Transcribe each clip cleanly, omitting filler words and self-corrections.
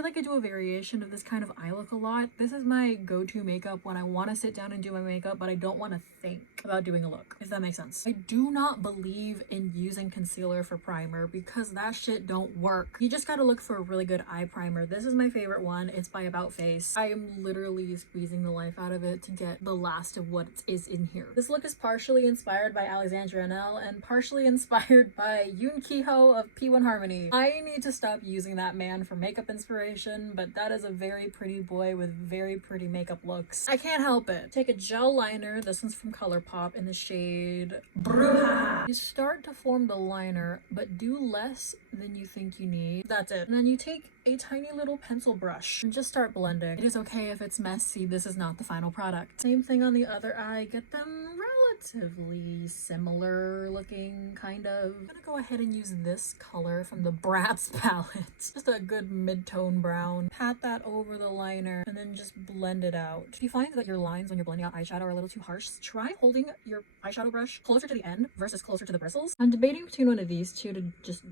feel like I do a variation of this kind of eye look a lot. This is my go-to makeup when I want to sit down and do my makeup, but I don't want to think about doing a look, if that makes sense. I do not believe in using concealer for primer because that shit don't work. You just gotta look for a really good eye primer. This is my favorite one. It's by About Face. I am literally squeezing the life out of it to get the last of what is in here. This look is partially inspired by Alexandria Nell and partially inspired by Yoon Ki-ho of P1 Harmony. I need to stop using that man for makeup inspiration, but that is a very pretty boy with very pretty makeup looks. I can't help it. Take a gel liner. This one's from ColourPop in the shade Bruja. You start to form the liner, but do less than you think you need. That's it. And then you take a tiny little pencil brush and just start blending. It is okay if it's messy. This is not the final product. Same thing on the other eye. Get them relatively similar looking, kind of. I'm gonna go ahead and use this color from the Bratz palette. Just a good mid-tone brown. Pat that over the liner and then just blend it out. If you find that your lines when you're blending out eyeshadow are a little too harsh, try holding your eyeshadow brush closer to the end versus closer to the bristles. I'm debating between one of these two to just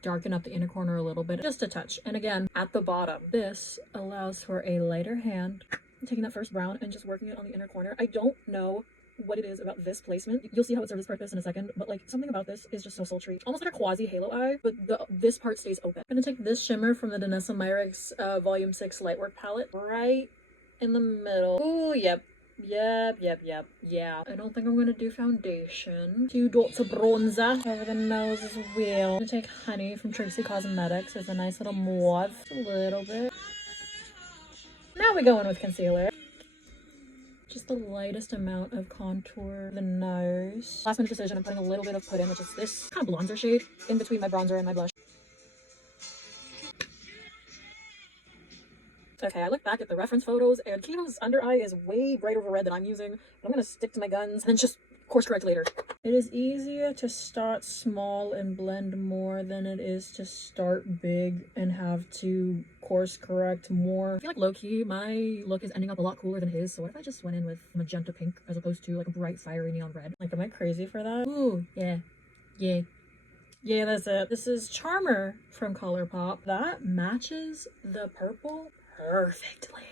darken up the inner corner a little bit, just a touch. And again, at the bottom, this allows for a lighter hand. I'm taking that first brown and just working it on the inner corner. I don't know what it is about this placement. You'll see how it serves its purpose in a second, but like something about this is just so sultry. Almost like a quasi halo eye, but this part stays open. I'm gonna take this shimmer from the Danessa Myricks Volume 6 Lightwork palette right in the middle. Ooh, yep. Yeah. I don't think I'm gonna do foundation. 2 dots of bronzer over the nose as well. I'm gonna take Honey from Trixie Cosmetics. It's a nice little mauve. Just a little bit. Now we go in with concealer. Just the lightest amount of contour the nose. Last minute decision, I'm putting a little bit of put in, which is this kind of bronzer shade in between my bronzer and my blush. Okay, I look back at the reference photos and Kino's under eye is way brighter red than I'm using. But I'm gonna stick to my guns and then just course correct later. It is easier to start small and blend more than it is to start big and have to course correct more. I feel like low-key, my look is ending up a lot cooler than his, so what if I just went in with magenta pink as opposed to like a bright fiery neon red? Like, am I crazy for that? Ooh, yeah, that's it. This is Charmer from ColourPop. That matches the purple perfectly.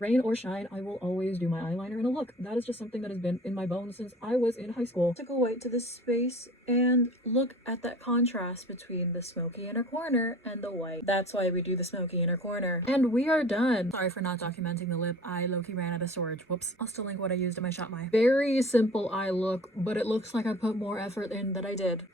Rain or shine, I will always do my eyeliner in a look. That is just something that has been in my bones since I was in high school. To go right to this space and look at that contrast between the smoky inner corner and the white. That's why we do the smoky inner corner. And we are done. Sorry for not documenting the lip. I low-key ran out of storage. Whoops. I'll still link what I used in my Shop My. Very simple eye look, but it looks like I put more effort in than I did.